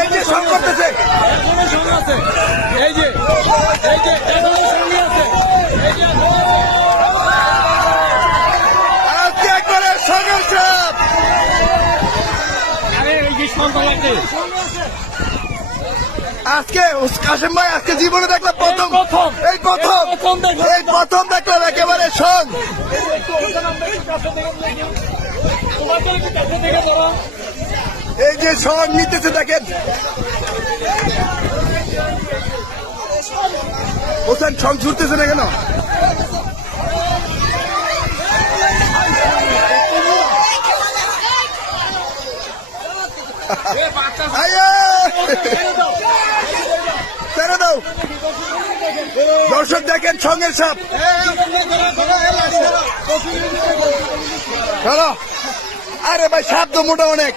এই যে সং করতেছে, এই যে এখনো সঙ্গে আছে, এই যে আজকে একবারে সঙ্গের চাপ। আরে এই যে সন্তান লাগছে আজকে কাশেম ভাই আজকে জীবনে দেখলাম প্রথম দেখলাম একেবারে সং। এই যে সং নিতেছে দেখেন, হোসেন সং ছুটতেছে না কেন? ছেড়ে দাও, দর্শক দেখেন সঙ্গের সাপ। চলো, আরে ভাই সাপ তো মোটা অনেক।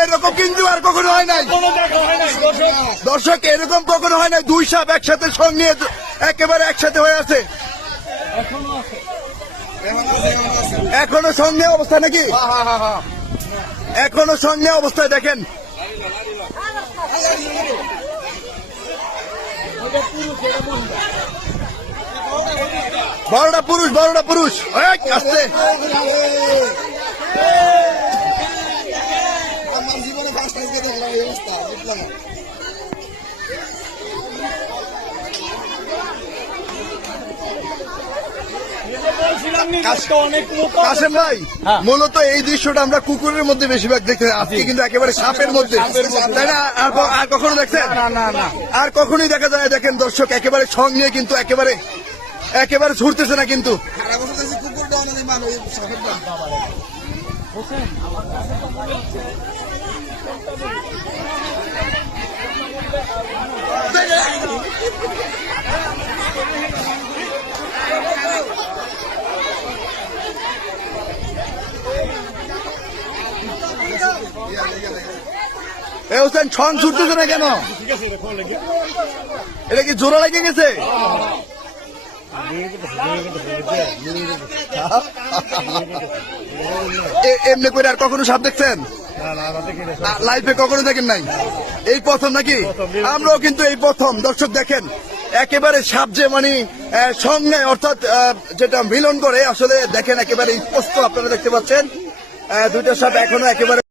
এরকম কিন্তু আর কখনো হয় নাই দর্শক, এরকম কখনো হয় নাই। দুই সাপ একসাথে সঙ্গ নিয়ে একেবারে একসাথে হয়ে আছে। এখনো সঙ্গে অবস্থা নাকি? এখনো সঙ্গে অবস্থায় দেখেন। বড়টা পুরুষ আসছে। আমার জীবনে ফার্স্ট টাইম দেখলাম এই অবস্থা, বুঝলাম। কাশেম ভাই, মূলত এই দৃশ্যটা আমরা কুকুরের মধ্যে বেশিরভাগ দেখতে, আজকে কিন্তু একেবারে সাপের মধ্যে, তাই না? আর কখনো দেখছেন? আর কখনোই দেখা যায়। দেখেন দর্শক, একেবারে সঙ্গ নিয়ে কিন্তু একেবারে ছুটতেছে না কিন্তু। এ হোসেন, ছং ছুটতেছে না কেন? এটা কি জোড়া লেগে গেছে? এমনি করে আর কখনো সাপ দেখছেন? লাইফে কখনো দেখেন নাই? এই প্রথম নাকি? আমরাও কিন্তু এই প্রথম। দর্শক দেখেন, একেবারে সাপ যে মানে সঙ্গে অর্থাৎ যেটা মিলন করে, আসলে দেখেন একেবারে স্পষ্ট আপনারা দেখতে পাচ্ছেন দুইটা সাপ এখনো একেবারে